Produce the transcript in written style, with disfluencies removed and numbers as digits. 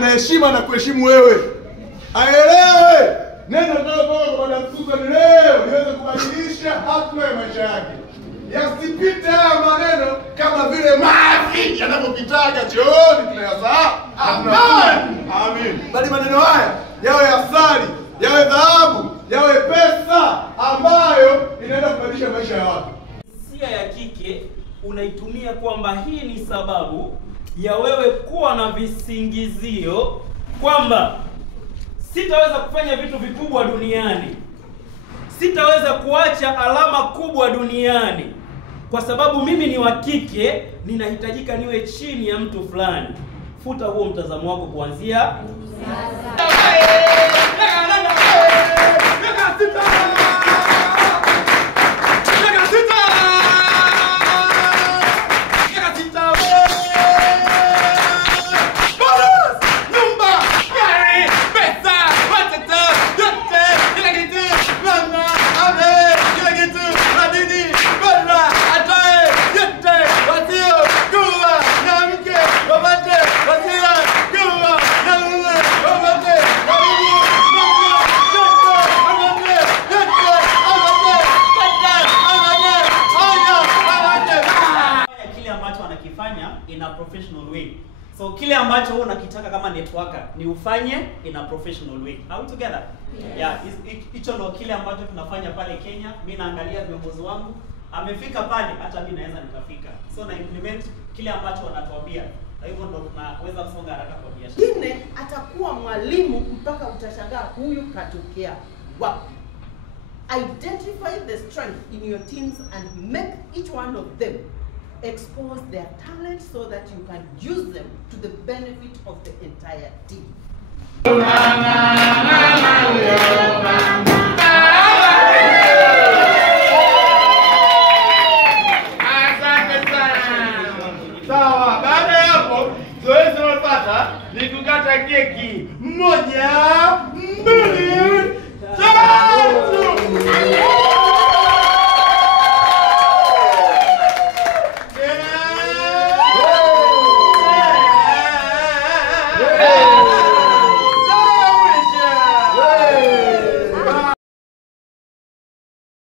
na heshima na kuheshimu wewe. Aelewe neno tunalotoka kwa Madam Susan leo liweze kubadilisha hatima ya maisha yake. Yasipite haya maneno kama vile maji yanapopitaga chooni tunayasahau. Amen. Bali maneno haya yawe asali, yawe dhahabu, yawe pesa ambayo inaenda kubadilisha maisha ya watu. Hisia ya kike unaitumia kwamba hii ni sababu ya wewe kuwa na visingizio kwamba sitaweza kufanya vitu vikubwa duniani, sitaweza kuacha alama kubwa duniani kwa sababu mimi ni wa kike, ninahitajika niwe chini ya mtu fulani. Futa huo mtazamo wako kuanzia sasa. in a professional way. So kile ambacho wewe unakitaka kama networker ni ufanye in a professional way. Are we together? Yes. Yeah, hicho ndio kile ambacho tunafanya pale Kenya. Mimi naangalia viongozi wangu amefika pale, hata mimi naweza nikafika. So na implement kile ambacho wanatuambia. Kwa hivyo ndio tunaweza kusonga haraka kwa biashara. Ingine atakuwa mwalimu mpaka utashangaa huyu katokea wapi. Identify the strength in your teams and make each one of them expose their talent so that you can use them to the benefit of the entire team. Sawa, baada ya hapo zoezi tunalopata ni kukata keki. 1, 2, 3.